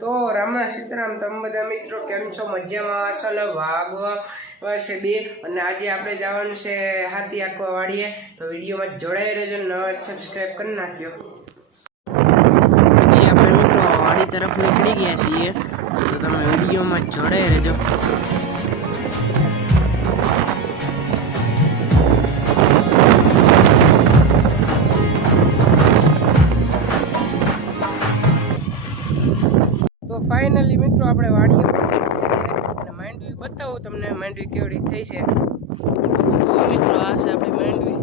તો રામા સીતારામ તમે બધા મિત્રો કેમ છો? મજામાં? ચાલો વાગવા છે 2 અને આજે આપણે જવાનું છે હાથી આંકવા વાડીએ, તો વિડીયોમાં જોડાઈ રહેજો. નવા સબસ્ક્રાઈબ કરી નાખ્યો. પછી આપણે મિત્રો વાડી તરફ નીકળી ગયા છીએ, તો તમે વિડીયોમાં જોડાઈ રહેજો. તો ફાઇનલી મિત્રો આપણે વાડીએ પહોંચી ગયા છે અને માંડવી બતાવું તમને માંડવી કેવડી થઈ છે. તો મિત્રો આ છે આપણી માંડવી.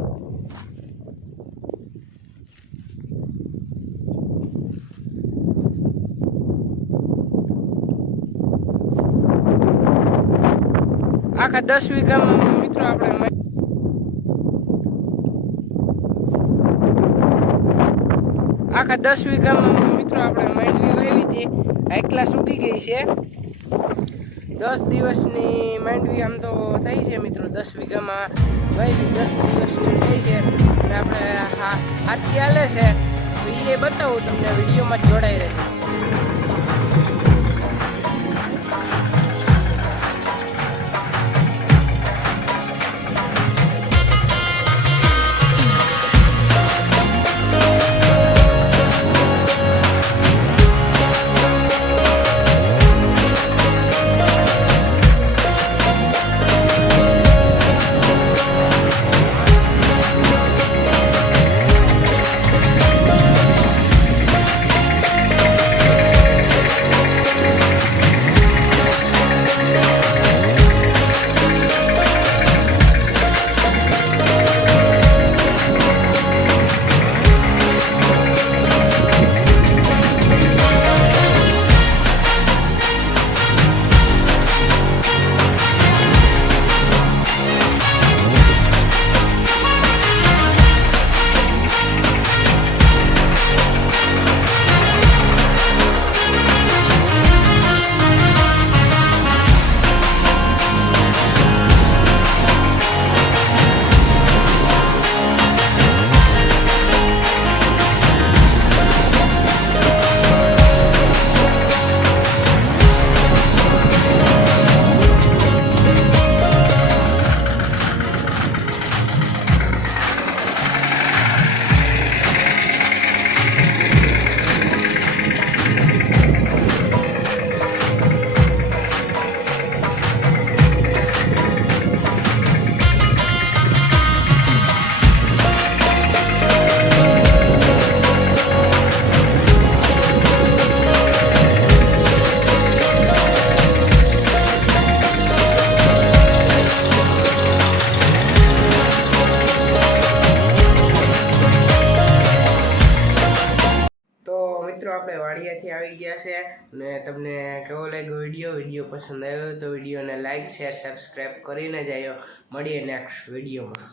આખા 10 વીઘામાં મિત્રો આપણે માંડવી વાવી હતી. એકલા સૂકી ગઈ છે. 10 દિવસની માંડવી આમ તો થઈ છે મિત્રો. 10 વીઘામાં વાવી 10 દિવસની થઈ છે અને આપણે હાથી હાલે છે, તો એ બતાવું તમને. વિડીયોમાં જોડાઈ રહેજો. મિત્રો આપણે વાડિયાથી આવી ગયા છે અને તમને કેવો લાગ્યો વિડીયો પસંદ આવ્યો તો વિડીયોને લાઈક શેર સબસ્ક્રાઈબ કરીને જ આવ્યો. મળીએ નેક્સ્ટ વિડીયોમાં.